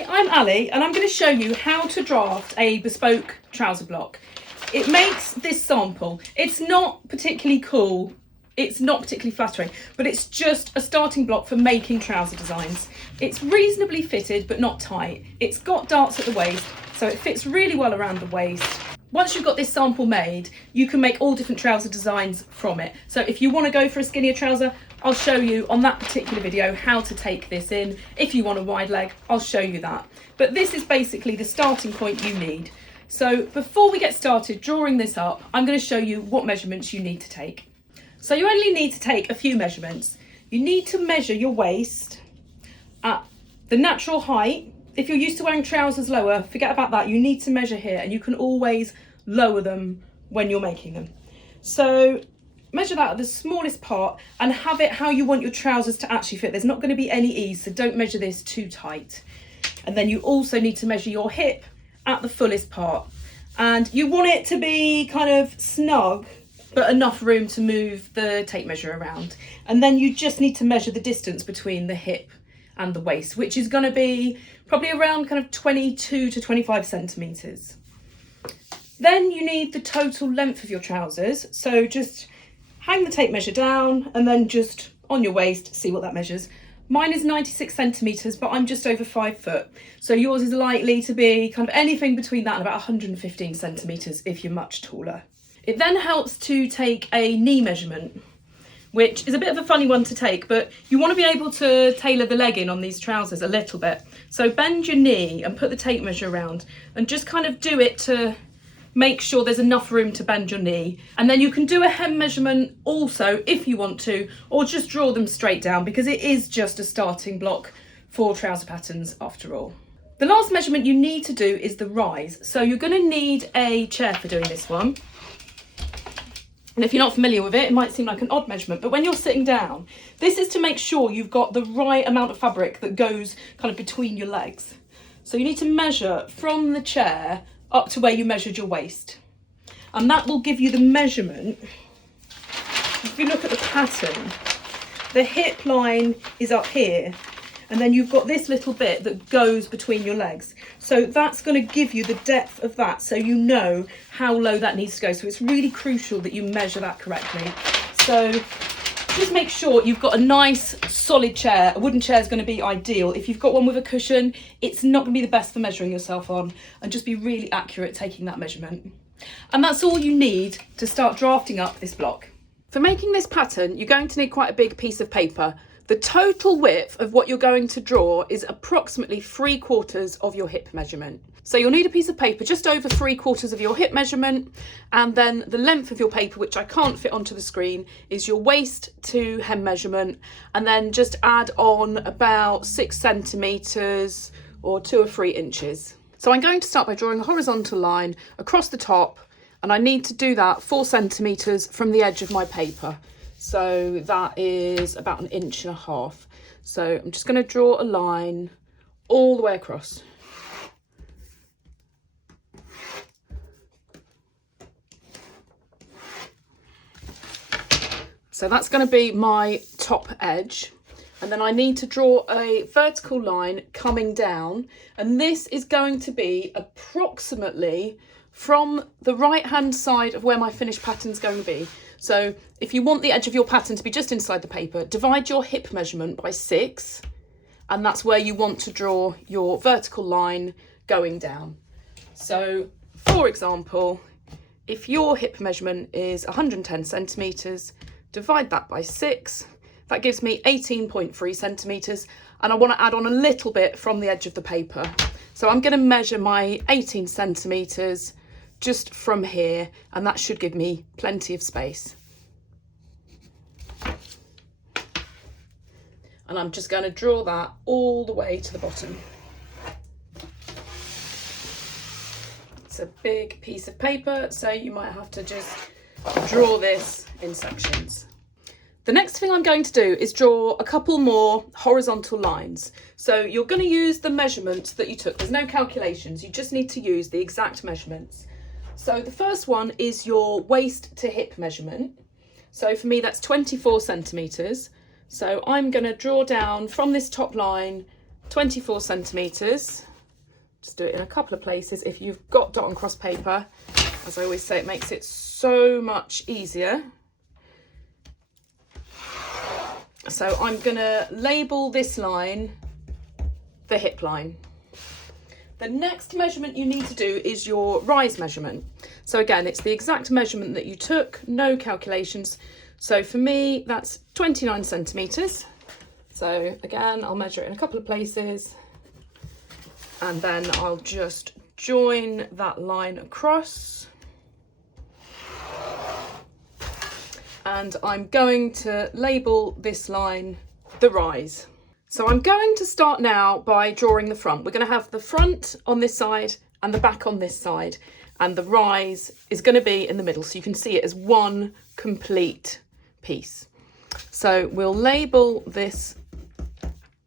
Hi, I'm Ali and I'm going to show you how to draft a bespoke trouser block. It makes this sample. It's not particularly cool, it's not particularly flattering, but it's just a starting block for making trouser designs. It's reasonably fitted but not tight. It's got darts at the waist, so it fits really well around the waist. Once you've got this sample made, you can make all different trouser designs from it. So if you want to go for a skinnier trouser, I'll show you on that particular video how to take this in. If you want a wide leg, I'll show you that. But this is basically the starting point you need. So before we get started drawing this up, I'm going to show you what measurements you need to take. So you only need to take a few measurements. You need to measure your waist at the natural height. If you're used to wearing trousers lower, forget about that. You need to measure here, and you can always lower them when you're making them. So measure that at the smallest part and have it how you want your trousers to actually fit. There's not going to be any ease, so don't measure this too tight. And then you also need to measure your hip at the fullest part. And you want it to be kind of snug, but enough room to move the tape measure around. And then you just need to measure the distance between the hip and the waist, which is going to be probably around kind of 22 to 25 centimetres. Then you need the total length of your trousers. So just hang the tape measure down and then just on your waist, see what that measures. Mine is 96 centimetres, but I'm just over 5 foot. So yours is likely to be kind of anything between that and about 115 centimetres if you're much taller. It then helps to take a knee measurement, which is a bit of a funny one to take, but you want to be able to tailor the leg in on these trousers a little bit. So bend your knee and put the tape measure around and just kind of do it to make sure there's enough room to bend your knee. And then you can do a hem measurement also if you want to, or just draw them straight down because it is just a starting block for trouser patterns after all. The last measurement you need to do is the rise. So you're going to need a chair for doing this one. And if you're not familiar with it, it might seem like an odd measurement, but when you're sitting down, this is to make sure you've got the right amount of fabric that goes kind of between your legs. So you need to measure from the chair up to where you measured your waist. And that will give you the measurement. If you look at the pattern, the hip line is up here, and then you've got this little bit that goes between your legs. So that's going to give you the depth of that, so you know how low that needs to go. So it's really crucial that you measure that correctly. So just make sure you've got a nice solid chair. A wooden chair is going to be ideal. If you've got one with a cushion, it's not going to be the best for measuring yourself on, and just be really accurate taking that measurement. And that's all you need to start drafting up this block. For making this pattern, you're going to need quite a big piece of paper. The total width of what you're going to draw is approximately 3/4 of your hip measurement. So you'll need a piece of paper just over 3/4 of your hip measurement, and then the length of your paper, which I can't fit onto the screen, is your waist to hem measurement, and then just add on about 6 centimetres or 2 or 3 inches. So I'm going to start by drawing a horizontal line across the top, and I need to do that 4 centimetres from the edge of my paper. So that is about 1.5 inches. So I'm just going to draw a line all the way across. So that's going to be my top edge. And then I need to draw a vertical line coming down. And this is going to be approximately from the right hand side of where my finished pattern is going to be. So if you want the edge of your pattern to be just inside the paper, divide your hip measurement by 6, and that's where you want to draw your vertical line going down. So for example, if your hip measurement is 110 centimetres, divide that by 6, that gives me 18.3 centimetres, and I want to add on a little bit from the edge of the paper. So I'm going to measure my 18 centimetres just from here, and that should give me plenty of space. And I'm just going to draw that all the way to the bottom. It's a big piece of paper, so you might have to just draw this in sections. The next thing I'm going to do is draw a couple more horizontal lines. So you're going to use the measurements that you took. There's no calculations, you just need to use the exact measurements. So the first one is your waist to hip measurement. So for me, that's 24 centimetres. So I'm going to draw down from this top line 24 centimetres. Just do it in a couple of places. If you've got dot and cross paper, as I always say, it makes it so much easier. So I'm gonna label this line the hip line. The next measurement you need to do is your rise measurement. So again, it's the exact measurement that you took, no calculations. So for me, that's 29 centimetres. So again, I'll measure it in a couple of places, and then I'll just join that line across. And I'm going to label this line the rise. So I'm going to start now by drawing the front. We're going to have the front on this side and the back on this side, and the rise is going to be in the middle, so you can see it as one complete piece. So we'll label this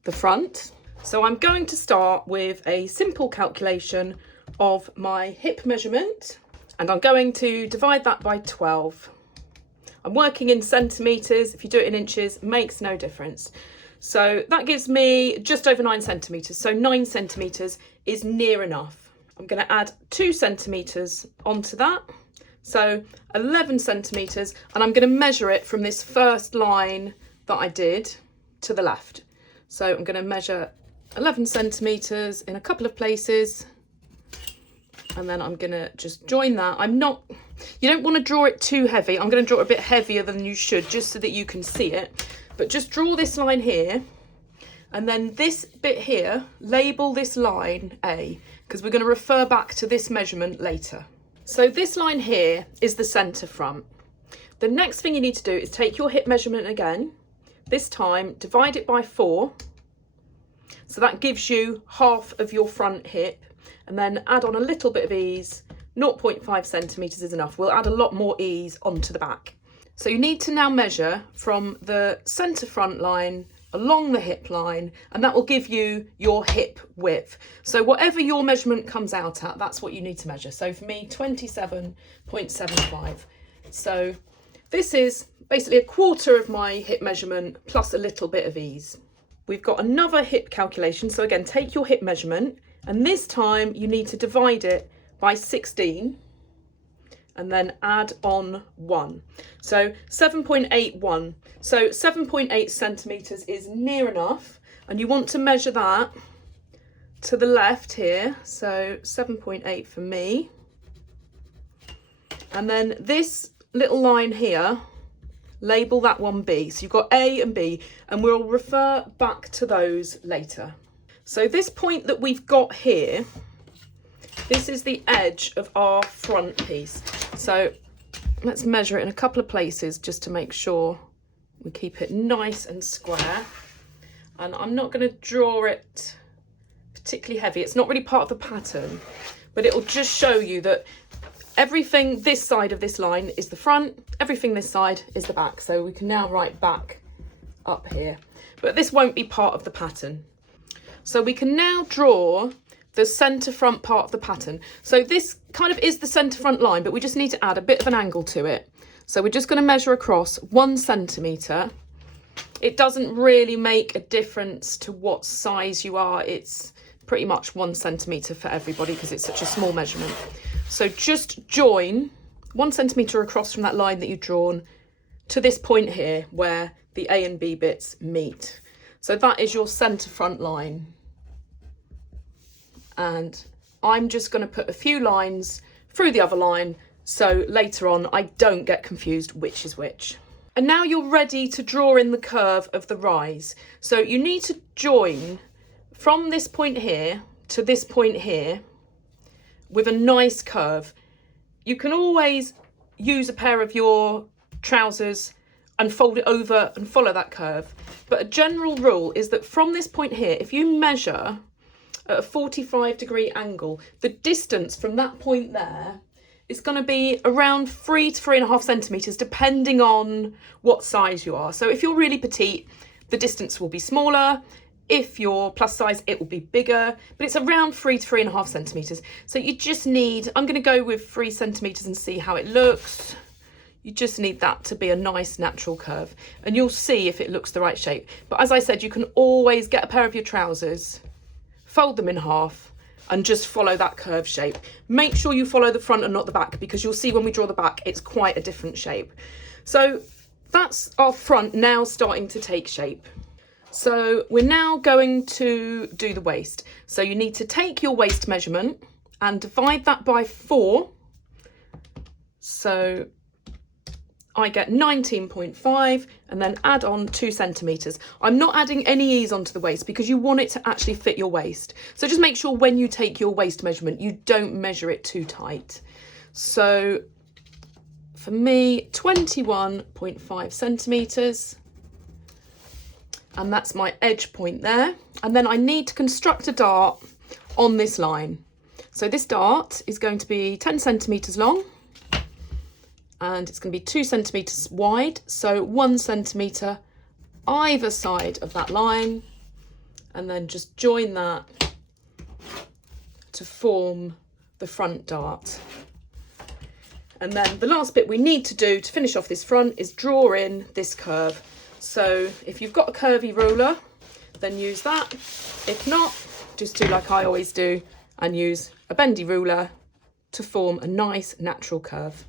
the front. So I'm going to start with a simple calculation of my hip measurement, and I'm going to divide that by 12. I'm working in centimetres. If you do it in inches, makes no difference. So that gives me just over 9 centimetres. So 9 centimetres is near enough. I'm going to add 2 centimetres onto that. So 11 centimetres, and I'm going to measure it from this first line that I did to the left. So I'm going to measure 11 centimetres in a couple of places, and then I'm going to just join that. You don't want to draw it too heavy. I'm going to draw it a bit heavier than you should, just so that you can see it. But just draw this line here, and then this bit here, label this line A, because we're going to refer back to this measurement later. So this line here is the centre front. The next thing you need to do is take your hip measurement again, this time divide it by 4. So that gives you half of your front hip, and then add on a little bit of ease. 0.5 centimetres is enough. We'll add a lot more ease onto the back. So you need to now measure from the centre front line along the hip line, and that will give you your hip width. So whatever your measurement comes out at, that's what you need to measure. So for me, 27.75. So this is basically a quarter of my hip measurement plus a little bit of ease. We've got another hip calculation. So again, take your hip measurement, and this time you need to divide it by 16 and then add on 1. So 7.81. So 7.8 centimetres is near enough, and you want to measure that to the left here. So 7.8 for me. And then this little line here, label that one B. So you've got A and B, and we'll refer back to those later. So this point that we've got here, this is the edge of our front piece. So let's measure it in a couple of places just to make sure we keep it nice and square. And I'm not going to draw it particularly heavy. It's not really part of the pattern, but it will just show you that everything this side of this line is the front, everything this side is the back. So we can now write back up here, but this won't be part of the pattern. So we can now draw the centre front part of the pattern. So this kind of is the centre front line, but we just need to add a bit of an angle to it. So we're just going to measure across 1 centimetre. It doesn't really make a difference to what size you are. It's pretty much 1 centimetre for everybody because it's such a small measurement. So just join 1 centimetre across from that line that you've drawn to this point here where the A and B bits meet. So that is your centre front line. And I'm just going to put a few lines through the other line so later on I don't get confused which is which. And now you're ready to draw in the curve of the rise. So you need to join from this point here to this point here with a nice curve. You can always use a pair of your trousers and fold it over and follow that curve. But a general rule is that from this point here, if you measure at a 45-degree angle, the distance from that point there is going to be around 3 to 3.5 centimetres, depending on what size you are. So if you're really petite, the distance will be smaller. If you're plus size, it will be bigger, but it's around 3 to 3.5 centimetres. So you just need, I'm going to go with 3 centimetres and see how it looks. You just need that to be a nice natural curve, and you'll see if it looks the right shape. But as I said, you can always get a pair of your trousers, fold them in half and just follow that curve shape. Make sure you follow the front and not the back, because you'll see when we draw the back, it's quite a different shape. So that's our front now starting to take shape. So we're now going to do the waist. So you need to take your waist measurement and divide that by 4. So I get 19.5 and then add on 2 centimetres. I'm not adding any ease onto the waist because you want it to actually fit your waist. So just make sure when you take your waist measurement, you don't measure it too tight. So for me, 21.5 centimetres. And that's my edge point there. And then I need to construct a dart on this line. So this dart is going to be 10 centimetres long and it's going to be 2 centimetres wide. So 1 centimetre either side of that line, and then just join that to form the front dart. And then the last bit we need to do to finish off this front is draw in this curve. So if you've got a curvy ruler, then use that. If not, just do like I always do and use a bendy ruler to form a nice natural curve.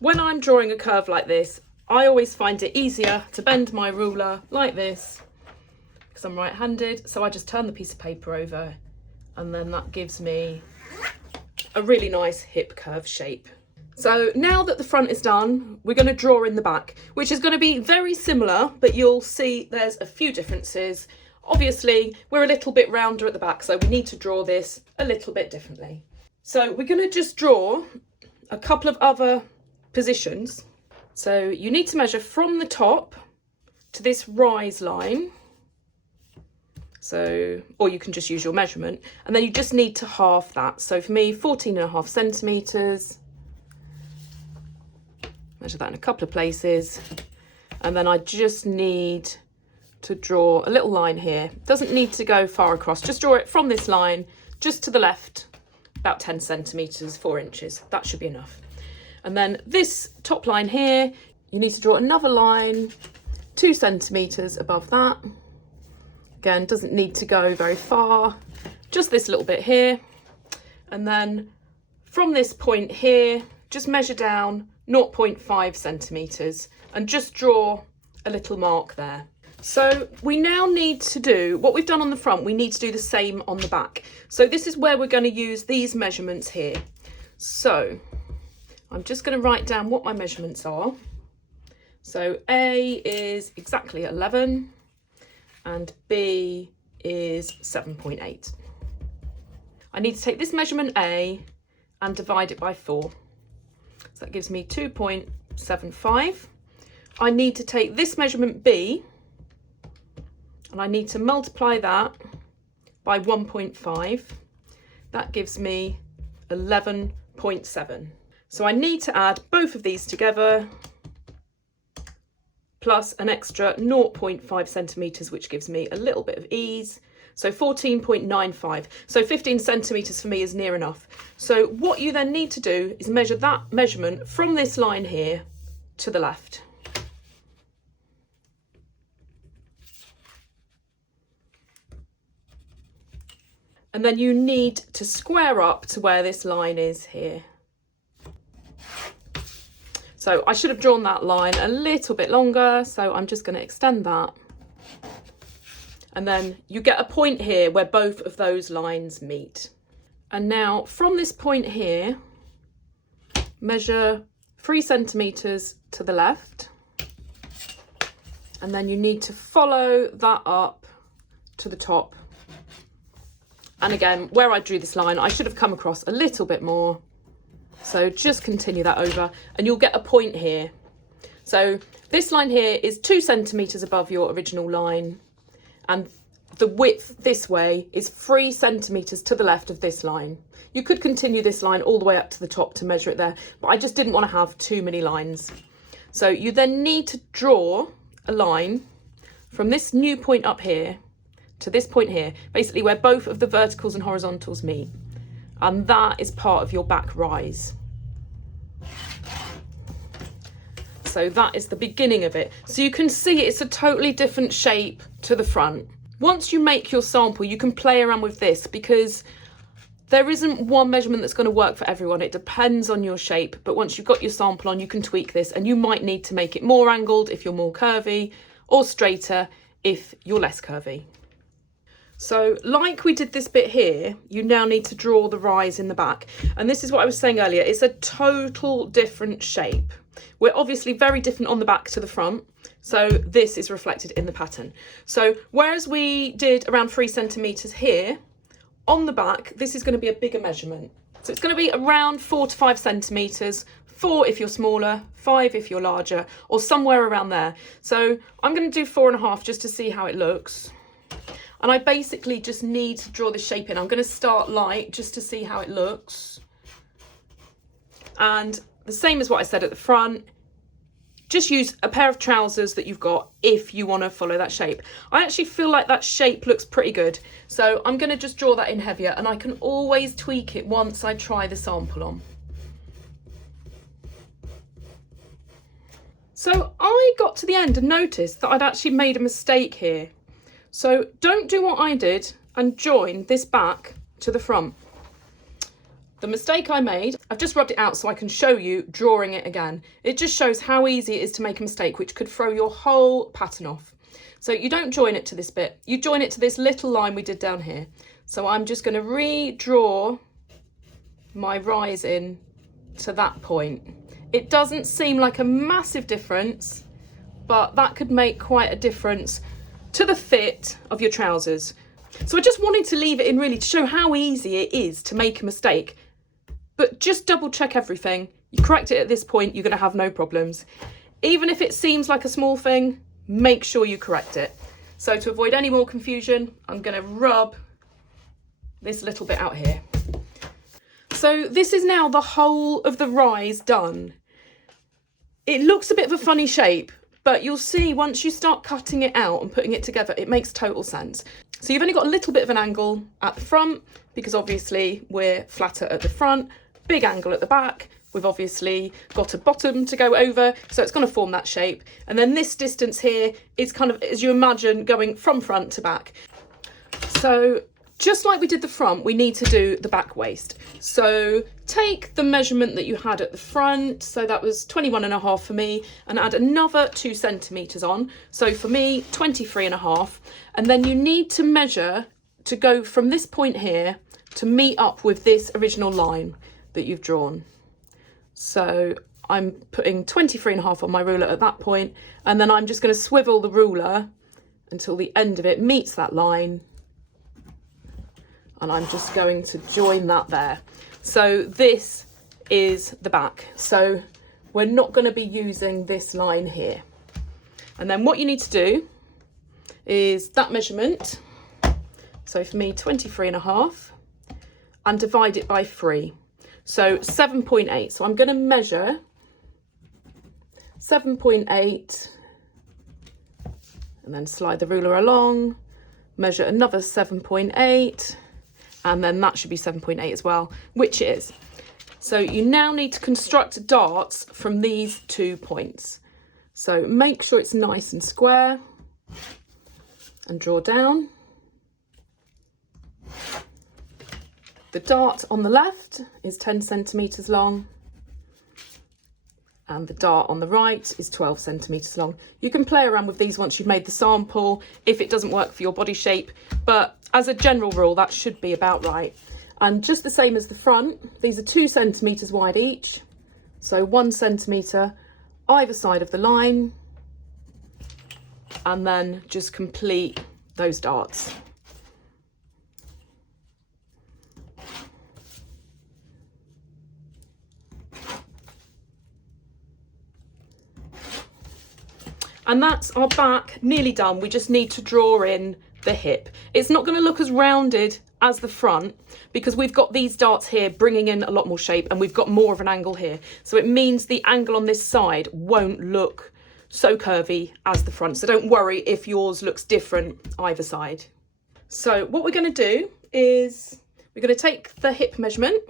When I'm drawing a curve like this, I always find it easier to bend my ruler like this because I'm right-handed. So I just turn the piece of paper over and then that gives me a really nice hip curve shape. So now that the front is done, we're going to draw in the back, which is going to be very similar, but you'll see there's a few differences. Obviously, we're a little bit rounder at the back, so we need to draw this a little bit differently. So we're going to just draw a couple of other positions. So you need to measure from the top to this rise line. So, or you can just use your measurement, and then you just need to halve that. So for me, 14.5 centimetres. Measure that in a couple of places, and then I just need to draw a little line here. Doesn't need to go far across, just draw it from this line just to the left, about 10 centimetres, 4 inches. That should be enough. And then this top line here, you need to draw another line 2 centimetres above that. Again, doesn't need to go very far, just this little bit here. And then from this point here, just measure down 0.5 centimetres and just draw a little mark there. So we now need to do what we've done on the front, we need to do the same on the back. So this is where we're going to use these measurements here. So I'm just going to write down what my measurements are. So A is exactly 11 and B is 7.8. I need to take this measurement A and divide it by 4. So that gives me 2.75. I need to take this measurement B and I need to multiply that by 1.5. That gives me 11.7. So I need to add both of these together plus an extra 0.5 centimetres, which gives me a little bit of ease. So 14.95. So 15 centimetres for me is near enough. So what you then need to do is measure that measurement from this line here to the left. And then you need to square up to where this line is here. So I should have drawn that line a little bit longer, so I'm just going to extend that. And then you get a point here where both of those lines meet. And now from this point here, measure 3 centimetres to the left. And then you need to follow that up to the top. And again, where I drew this line, I should have come across a little bit more. So just continue that over and you'll get a point here. So this line here is 2 centimetres above your original line. And the width this way is 3 centimetres to the left of this line. You could continue this line all the way up to the top to measure it there, but I just didn't want to have too many lines. So you then need to draw a line from this new point up here to this point here, basically where both of the verticals and horizontals meet. And that is part of your back rise. So that is the beginning of it. So you can see it's a totally different shape to the front. Once you make your sample, you can play around with this because There isn't one measurement that's going to work for everyone. It depends on your shape, but once you've got your sample on, you can tweak this, and you might need to make it more angled if you're more curvy, or straighter if you're less curvy. So like we did this bit here, you now need to draw the rise in the back. And this is what I was saying earlier, it's a total different shape. We're obviously very different on the back to the front, so this is reflected in the pattern. So whereas we did around 3 centimetres here, on the back, this is going to be a bigger measurement. So it's going to be around 4 to 5 centimetres, 4 if you're smaller, 5 if you're larger, or somewhere around there. So I'm going to do 4.5 just to see how it looks. And I basically just need to draw this shape in. I'm going to start light just to see how it looks. And the same as what I said at the front, just use a pair of trousers that you've got if you want to follow that shape. I actually feel like that shape looks pretty good. So I'm going to just draw that in heavier, and I can always tweak it once I try the sample on. So I got to the end and noticed that I'd actually made a mistake here. So don't do what I did and join this back to the front. The mistake I made, I've just rubbed it out so I can show you drawing it again. It just shows how easy it is to make a mistake, which could throw your whole pattern off. So you don't join it to this bit, you join it to this little line we did down here. So I'm just going to redraw my rise in to that point. It doesn't seem like a massive difference, but that could make quite a difference to the fit of your trousers. So I just wanted to leave it in really to show how easy it is to make a mistake. But just double check everything. You correct it at this point, you're going to have no problems. Even if it seems like a small thing, make sure you correct it. So to avoid any more confusion, I'm going to rub this little bit out here. So this is now the whole of the rise done. It looks a bit of a funny shape, but you'll see once you start cutting it out and putting it together, it makes total sense. So you've only got a little bit of an angle at the front, because obviously we're flatter at the front, big angle at the back. We've obviously got a bottom to go over, so it's going to form that shape. And then this distance here is kind of, as you imagine, going from front to back. So just like we did the front, we need to do the back waist. So take the measurement that you had at the front, so that was 21.5 for me, and add another 2 centimetres on. So for me, 23.5. And then you need to measure to go from this point here to meet up with this original line that you've drawn. So I'm putting 23.5 on my ruler at that point, and then I'm just going to swivel the ruler until the end of it meets that line. And I'm just going to join that there. So this is the back. So we're not going to be using this line here. And then what you need to do is that measurement. So for me, 23.5, and divide it by 3. So 7.8. So I'm going to measure 7.8 and then slide the ruler along, measure another 7.8. And then that should be 7.8 as well, which is. So you now need to construct darts from these 2 points. So make sure it's nice and square and draw down. The dart on the left is 10 centimetres long, and the dart on the right is 12 centimetres long. You can play around with these once you've made the sample if it doesn't work for your body shape, but as a general rule, that should be about right. And just the same as the front, these are 2 centimetres wide each, so 1 centimetre either side of the line, and then just complete those darts. And that's our back nearly done. We just need to draw in the hip. It's not going to look as rounded as the front because we've got these darts here bringing in a lot more shape, and we've got more of an angle here. So it means the angle on this side won't look so curvy as the front. So don't worry if yours looks different either side. So what we're going to do is we're going to take the hip measurement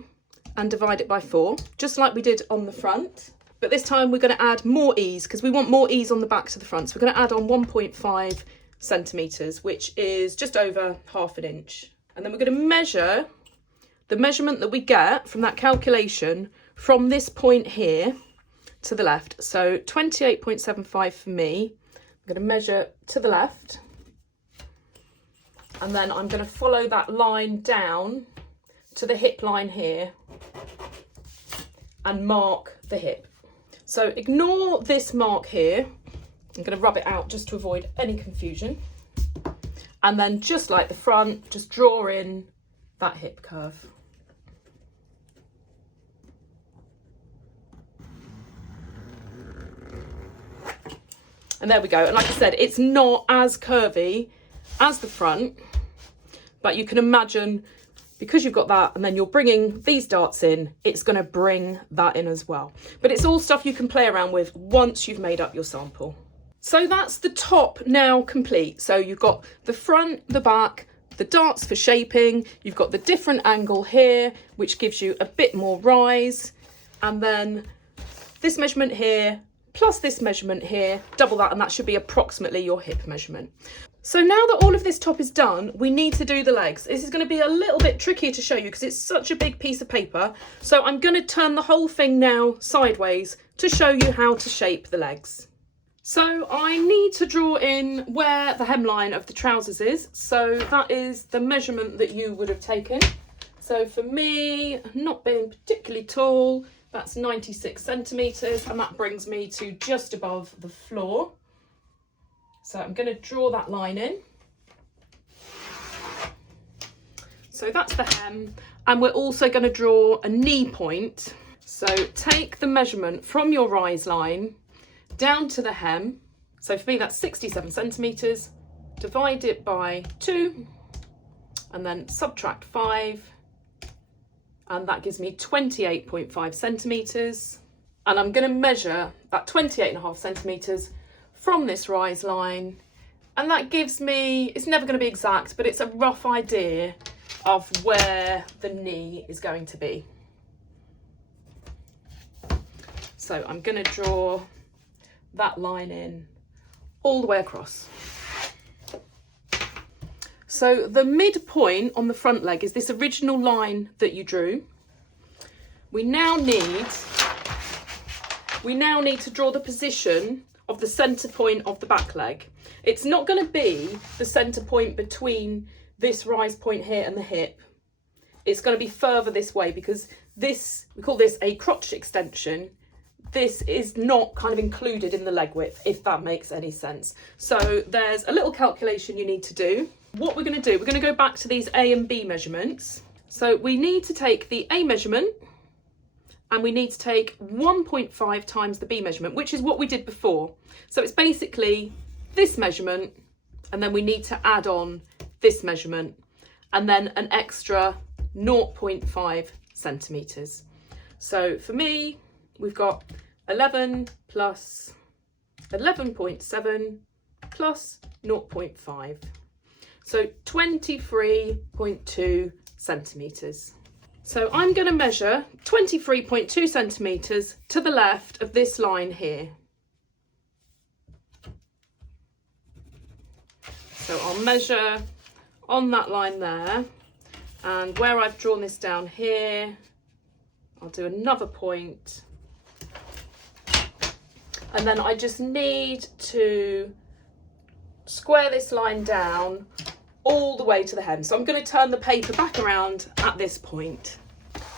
and divide it by 4, just like we did on the front. But this time we're going to add more ease because we want more ease on the back to the front. So we're going to add on 1.5 centimetres, which is just over ½ inch. And then we're going to measure the measurement that we get from that calculation from this point here to the left. So 28.75 for me. I'm going to measure to the left, and then I'm going to follow that line down to the hip line here and mark the hip. So ignore this mark here. I'm going to rub it out just to avoid any confusion. And then just like the front, just draw in that hip curve. And there we go. And like I said, it's not as curvy as the front, but you can imagine, because you've got that and then you're bringing these darts in, it's going to bring that in as well. But it's all stuff you can play around with once you've made up your sample. So that's the top now complete. So you've got the front, the back, the darts for shaping, you've got the different angle here, which gives you a bit more rise, and then this measurement here, plus this measurement here, double that, and that should be approximately your hip measurement. So now that all of this top is done, we need to do the legs. This is going to be a little bit trickier to show you because it's such a big piece of paper. So I'm going to turn the whole thing now sideways to show you how to shape the legs. So I need to draw in where the hemline of the trousers is. So that is the measurement that you would have taken. So for me, not being particularly tall, that's 96 centimetres, and that brings me to just above the floor. So I'm going to draw that line in. So that's the hem, and we're also going to draw a knee point. So take the measurement from your rise line down to the hem. So for me, that's 67 centimetres. Divide it by 2, and then subtract 5. And that gives me 28.5 centimetres. And I'm going to measure that 28.5 centimetres from this rise line. And that gives me, it's never going to be exact, but it's a rough idea of where the knee is going to be. So I'm going to draw that line in all the way across. So the midpoint on the front leg is this original line that you drew. We now need to draw the position of the centre point of the back leg. It's not going to be the centre point between this rise point here and the hip. It's going to be further this way because this, we call this a crotch extension. This is not kind of included in the leg width, if that makes any sense. So there's a little calculation you need to do. What we're going to do, we're going to go back to these A and B measurements. So we need to take the A measurement and we need to take 1.5 times the B measurement, which is what we did before. So it's basically this measurement, and then we need to add on this measurement, and then an extra 0.5 centimetres. So for me, we've got 11 plus 11.7 plus 0.5. So 23.2 centimetres. So I'm going to measure 23.2 centimetres to the left of this line here. So I'll measure on that line there, and where I've drawn this down here, I'll do another point. And then I just need to square this line down all the way to the hem. So I'm going to turn the paper back around at this point.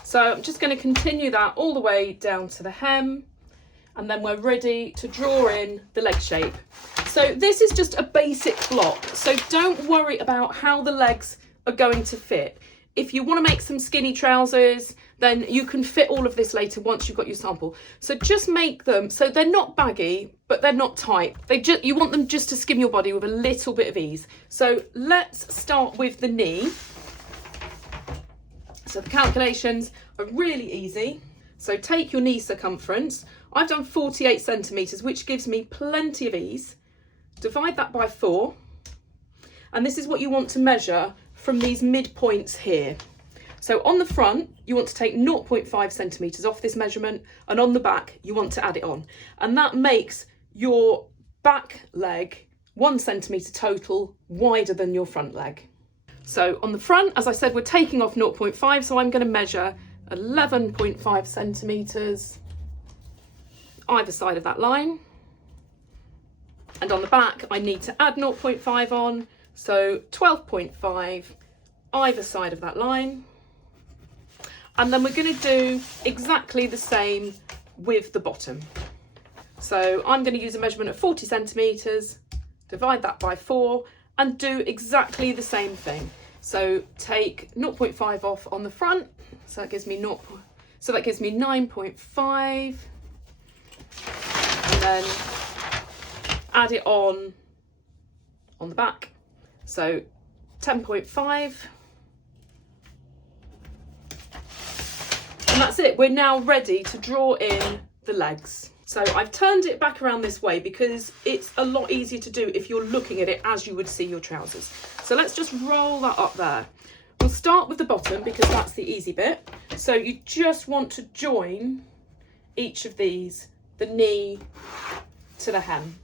So I'm just going to continue that all the way down to the hem, and then we're ready to draw in the leg shape. So this is just a basic block, so don't worry about how the legs are going to fit. If you want to make some skinny trousers, then you can fit all of this later once you've got your sample. So just make them so they're not baggy, but they're not tight. You want them just to skim your body with a little bit of ease. So let's start with the knee. So the calculations are really easy. So take your knee circumference. I've done 48 centimetres, which gives me plenty of ease. Divide that by 4. And this is what you want to measure from these midpoints here. So on the front, you want to take 0.5 centimetres off this measurement, and on the back, you want to add it on. And that makes your back leg 1 centimetre total wider than your front leg. So on the front, as I said, we're taking off 0.5, so I'm going to measure 11.5 centimetres either side of that line. And on the back, I need to add 0.5 on, so 12.5 either side of that line. And then we're going to do exactly the same with the bottom. So I'm going to use a measurement of 40 centimetres, divide that by 4, and do exactly the same thing. So take 0.5 off on the front, so that gives me 9.5, and then add it on the back, so 10.5. And that's it. We're now ready to draw in the legs. So I've turned it back around this way because it's a lot easier to do if you're looking at it as you would see your trousers. So let's just roll that up there. We'll start with the bottom because that's the easy bit. So you just want to join each of these, the knee to the hem.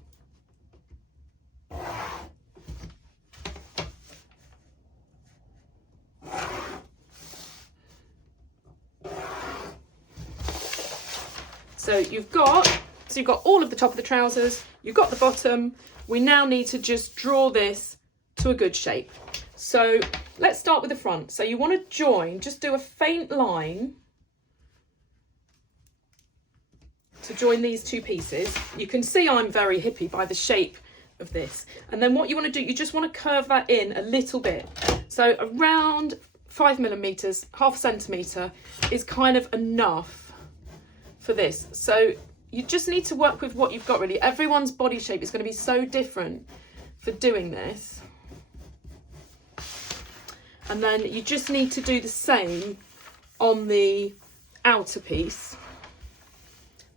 So you've got all of the top of the trousers, you've got the bottom. We now need to just draw this to a good shape. So let's start with the front. So you want to join, just do a faint line to join these two pieces. You can see I'm very hippie by the shape of this. And then what you want to do, you just want to curve that in a little bit. So around 5 millimeters, half a centimetre is kind of enough for this. So you just need to work with what you've got really. Everyone's body shape is going to be so different for doing this. And then you just need to do the same on the outer piece.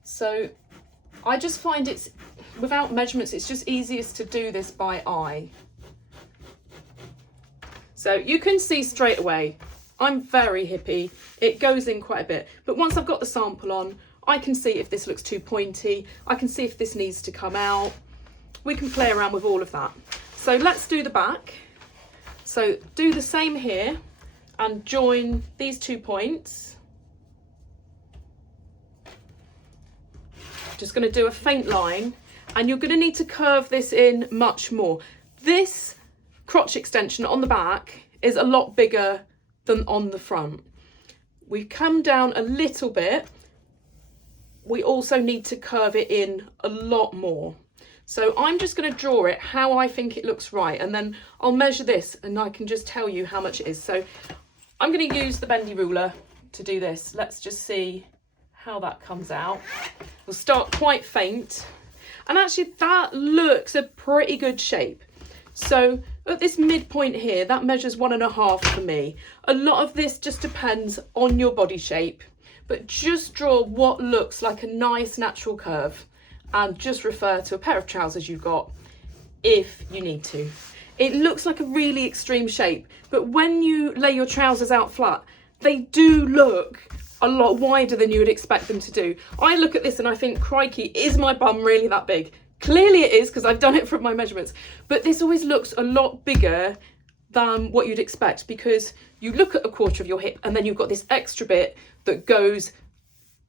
So I just find it's, without measurements, it's just easiest to do this by eye. So you can see straight away, I'm very hippie. It goes in quite a bit. But once I've got the sample on, I can see if this looks too pointy. I can see if this needs to come out. We can play around with all of that. So let's do the back. So do the same here and join these 2 points. Just going to do a faint line, and you're going to need to curve this in much more. This crotch extension on the back is a lot bigger than on the front. We come down a little bit. We also need to curve it in a lot more. So I'm just going to draw it how I think it looks right, and then I'll measure this and I can just tell you how much it is. So I'm going to use the bendy ruler to do this. Let's just see how that comes out. We'll start quite faint, and actually that looks a pretty good shape. So at this midpoint here, that measures 1.5 for me. A lot of this just depends on your body shape, but just draw what looks like a nice natural curve and just refer to a pair of trousers you've got if you need to. It looks like a really extreme shape, but when you lay your trousers out flat, they do look a lot wider than you would expect them to do. I look at this and I think, crikey, is my bum really that big? Clearly it is, because I've done it from my measurements, but this always looks a lot bigger than what you'd expect, because you look at 1/4 of your hip and then you've got this extra bit that goes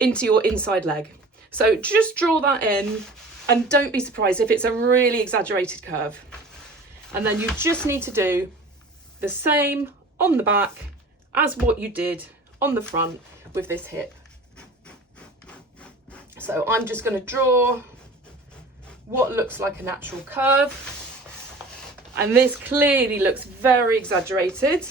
into your inside leg. So just draw that in and don't be surprised if it's a really exaggerated curve. And then you just need to do the same on the back as what you did on the front with this hip. So I'm just going to draw what looks like a natural curve, and this clearly looks very exaggerated,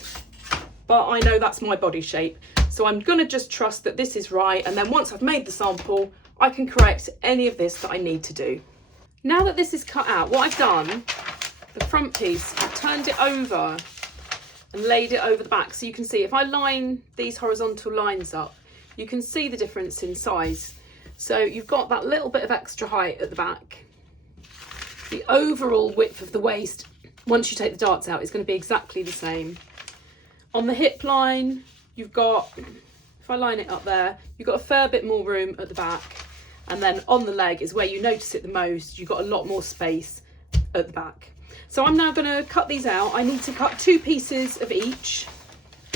but I know that's my body shape, so I'm going to just trust that this is right, and then once I've made the sample I can correct any of this that I need to do. Now that this is cut out, what I've done, the front piece, I've turned it over and laid it over the back, so you can see if I line these horizontal lines up, you can see the difference in size. So you've got that little bit of extra height at the back. The overall width of the waist, once you take the darts out, is going to be exactly the same. On the hip line, you've got, if I line it up there, you've got a fair bit more room at the back. And then on the leg is where you notice it the most. You've got a lot more space at the back. So I'm now going to cut these out. I need to cut 2 pieces of each,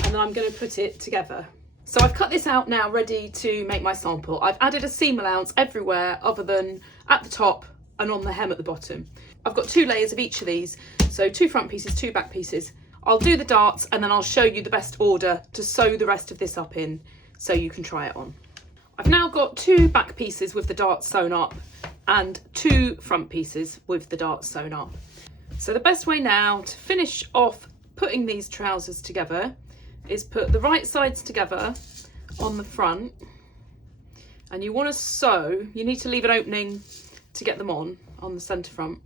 and then I'm going to put it together. So I've cut this out now, ready to make my sample. I've added a seam allowance everywhere other than at the top and on the hem at the bottom. I've got 2 layers of each of these, so 2 front pieces, 2 back pieces. I'll do the darts and then I'll show you the best order to sew the rest of this up in so you can try it on. I've now got 2 back pieces with the darts sewn up and 2 front pieces with the darts sewn up. So the best way now to finish off putting these trousers together is put the right sides together on the front, and you want to sew, you need to leave an opening to get them on the centre front,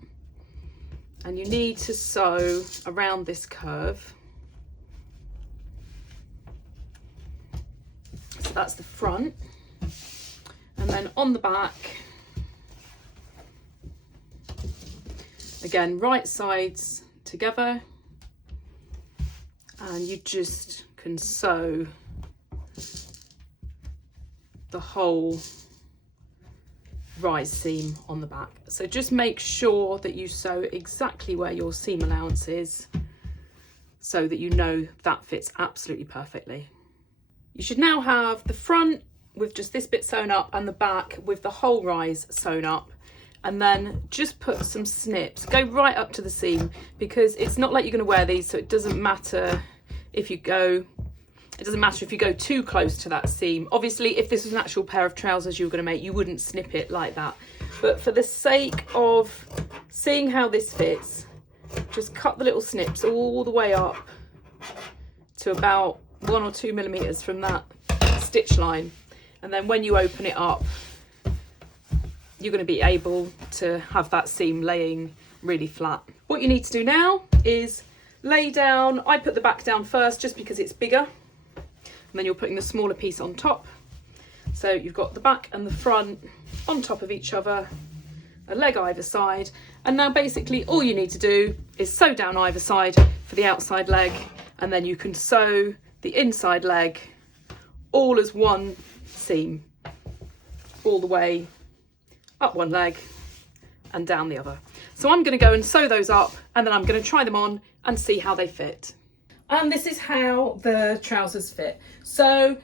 and you need to sew around this curve. So that's the front, and then on the back, again, right sides together, and you just can sew the whole rise seam on the back. So just make sure that you sew exactly where your seam allowance is so that you know that fits absolutely perfectly. You should now have the front with just this bit sewn up and the back with the whole rise sewn up, and then just put some snips, go right up to the seam, because it's not like you're going to wear these, so it doesn't matter if you go too close to that seam. Obviously, if this was an actual pair of trousers you were going to make, you wouldn't snip it like that, but for the sake of seeing how this fits, just cut the little snips all the way up to about 1 or 2 millimeters from that stitch line, and then when you open it up, you're going to be able to have that seam laying really flat. What you need to do now is lay down, I put the back down first just because it's bigger, and then you're putting the smaller piece on top. So you've got the back and the front on top of each other, a leg either side, and now basically all you need to do is sew down either side for the outside leg, and then you can sew the inside leg all as one seam, all the way up one leg and down the other. So I'm going to go and sew those up, and then I'm going to try them on and see how they fit. And this is how the trousers fit. So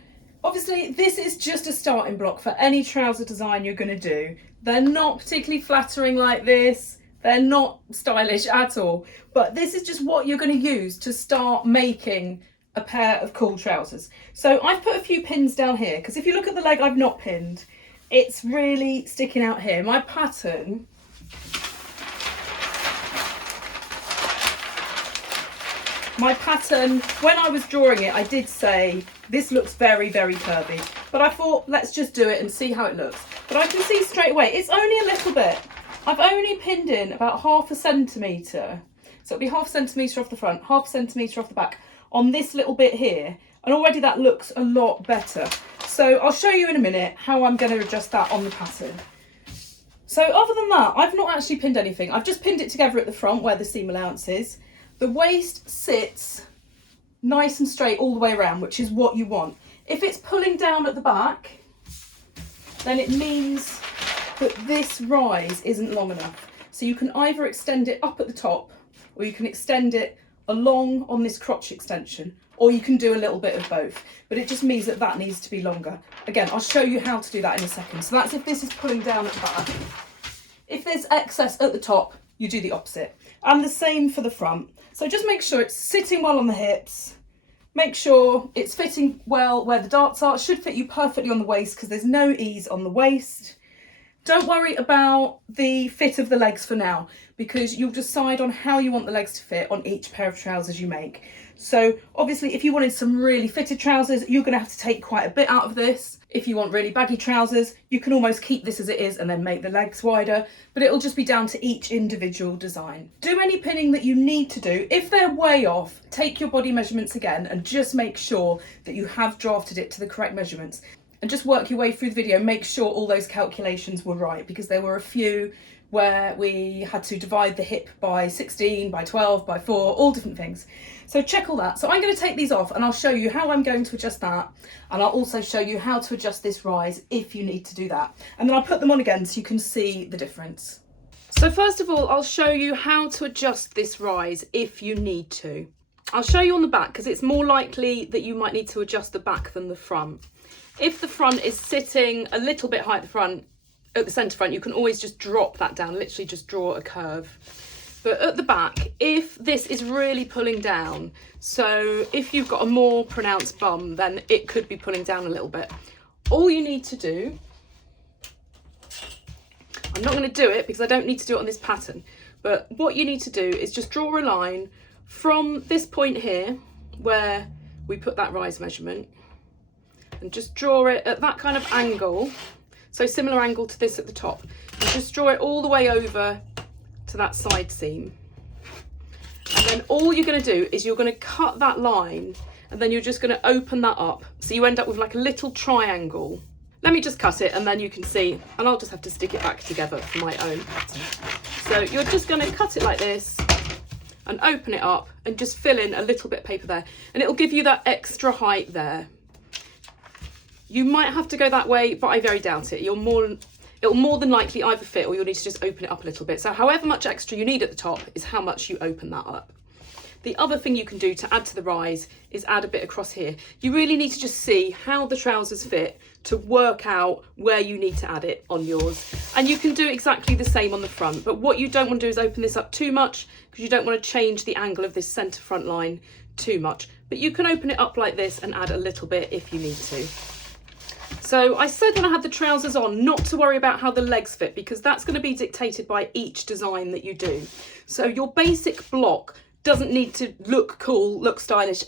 obviously this is just a starting block for any trouser design you're going to do. They're not particularly flattering like this, they're not stylish at all, but this is just what you're going to use to start making a pair of cool trousers. So I've put a few pins down here, because if you look at the leg I've not pinned, it's really sticking out here. My pattern when I was drawing it, I did say this looks very, very curvy, but I thought let's just do it and see how it looks. But I can see straight away it's only a little bit. I've only pinned in about 1/2 centimetre, so it'll be 1/2 centimetre off the front, 1/2 centimetre off the back on this little bit here, and already that looks a lot better. So I'll show you in a minute how I'm going to adjust that on the pattern. So other than that, I've not actually pinned anything. I've just pinned it together at the front where the seam allowance is. The waist sits nice and straight all the way around, which is what you want. If it's pulling down at the back, then it means that this rise isn't long enough. So you can either extend it up at the top, or you can extend it along on this crotch extension, or you can do a little bit of both, but it just means that that needs to be longer. Again, I'll show you how to do that in a second. So that's if this is pulling down at the back. If there's excess at the top, you do the opposite. And the same for the front. So just make sure it's sitting well on the hips. Make sure it's fitting well where the darts are. It should fit you perfectly on the waist because there's no ease on the waist. Don't worry about the fit of the legs for now, because you'll decide on how you want the legs to fit on each pair of trousers you make. So obviously if you wanted some really fitted trousers, you're going to have to take quite a bit out of this. If you want really baggy trousers, you can almost keep this as it is and then make the legs wider, but it'll just be down to each individual design. Do any pinning that you need to do. If they're way off, take your body measurements again and just make sure that you have drafted it to the correct measurements. And just work your way through the video, make sure all those calculations were right, because there were a few where we had to divide the hip by 16, by 12, by 4, all different things. So check all that. So I'm going to take these off and I'll show you how I'm going to adjust that. And I'll also show you how to adjust this rise if you need to do that. And then I'll put them on again so you can see the difference. So first of all, I'll show you how to adjust this rise if you need to. I'll show you on the back because it's more likely that you might need to adjust the back than the front. If the front is sitting a little bit high at the centre front, you can always just drop that down, literally just draw a curve. But at the back, if this is really pulling down, so if you've got a more pronounced bum, then it could be pulling down a little bit. All you need to do, I'm not going to do it because I don't need to do it on this pattern, but what you need to do is just draw a line from this point here where we put that rise measurement, and just draw it at that kind of angle, so similar angle to this at the top, and just draw it all the way over to that side seam. And then all you're going to do is you're going to cut that line, and then you're just going to open that up, so you end up with like a little triangle. Let me just cut it and then you can see, and I'll just have to stick it back together for my own pattern. So you're just going to cut it like this and open it up and just fill in a little bit of paper there, and it'll give you that extra height there. You might have to go that way, but I very doubt it. It'll more than likely either fit, or you'll need to just open it up a little bit. So however much extra you need at the top is how much you open that up. The other thing you can do to add to the rise is add a bit across here. You really need to just see how the trousers fit to work out where you need to add it on yours. And you can do exactly the same on the front, but what you don't want to do is open this up too much, because you don't want to change the angle of this centre front line too much. But you can open it up like this and add a little bit if you need to. So I said when I had the trousers on not to worry about how the legs fit, because that's going to be dictated by each design that you do. So your basic block doesn't need to look cool, look stylish,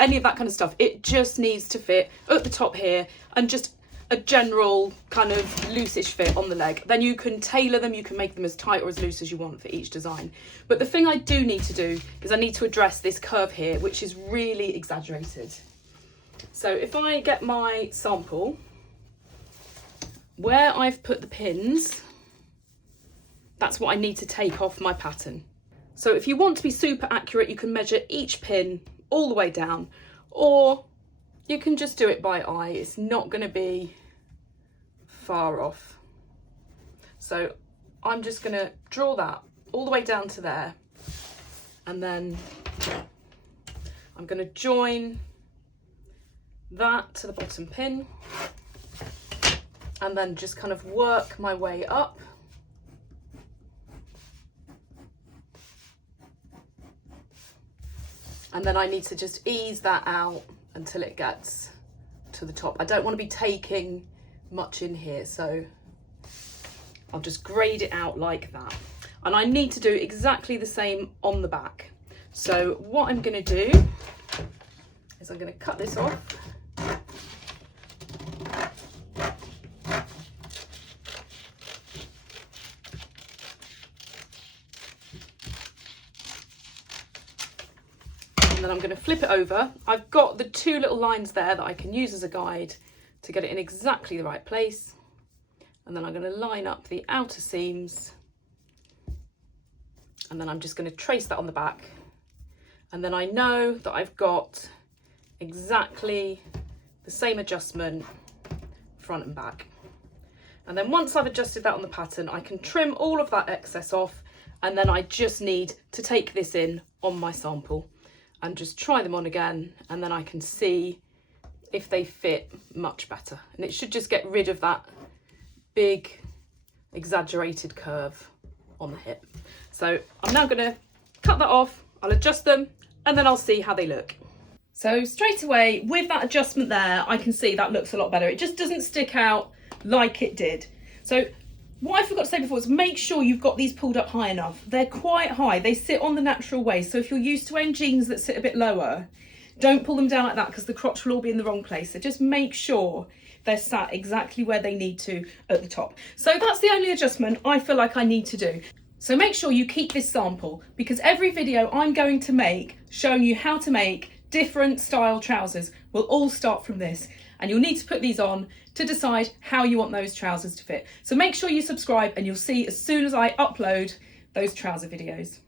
any of that kind of stuff. It just needs to fit at the top here and just a general kind of loosish fit on the leg. Then you can tailor them, you can make them as tight or as loose as you want for each design. But the thing I do need to do is I need to address this curve here, which is really exaggerated. So if I get my sample, where I've put the pins, that's what I need to take off my pattern. So if you want to be super accurate, you can measure each pin all the way down, or you can just do it by eye. It's not going to be far off. So I'm just going to draw that all the way down to there, and then I'm going to join that to the bottom pin, and then just kind of work my way up. And then I need to just ease that out until it gets to the top. I don't want to be taking much in here, so I'll just grade it out like that. And I need to do exactly the same on the back. So what I'm going to do is I'm going to cut this off. Then I'm going to flip it over. I've got the two little lines there that I can use as a guide to get it in exactly the right place. And then I'm going to line up the outer seams, and then I'm just going to trace that on the back. And then I know that I've got exactly the same adjustment front and back. And then once I've adjusted that on the pattern, I can trim all of that excess off, and then I just need to take this in on my sample and just try them on again, and then I can see if they fit much better. And it should just get rid of that big exaggerated curve on the hip. So I'm now going to cut that off, I'll adjust them, and then I'll see how they look. So straight away with that adjustment there, I can see that looks a lot better. It just doesn't stick out like it did. So what I forgot to say before is make sure you've got these pulled up high enough. They're quite high, they sit on the natural waist. So if you're used to wearing jeans that sit a bit lower, don't pull them down like that, because the crotch will all be in the wrong place. So just make sure they're sat exactly where they need to at the top. So that's the only adjustment I feel like I need to do. So make sure you keep this sample, because every video I'm going to make showing you how to make different style trousers will all start from this, and you'll need to put these on to decide how you want those trousers to fit. So make sure you subscribe, and you'll see as soon as I upload those trouser videos.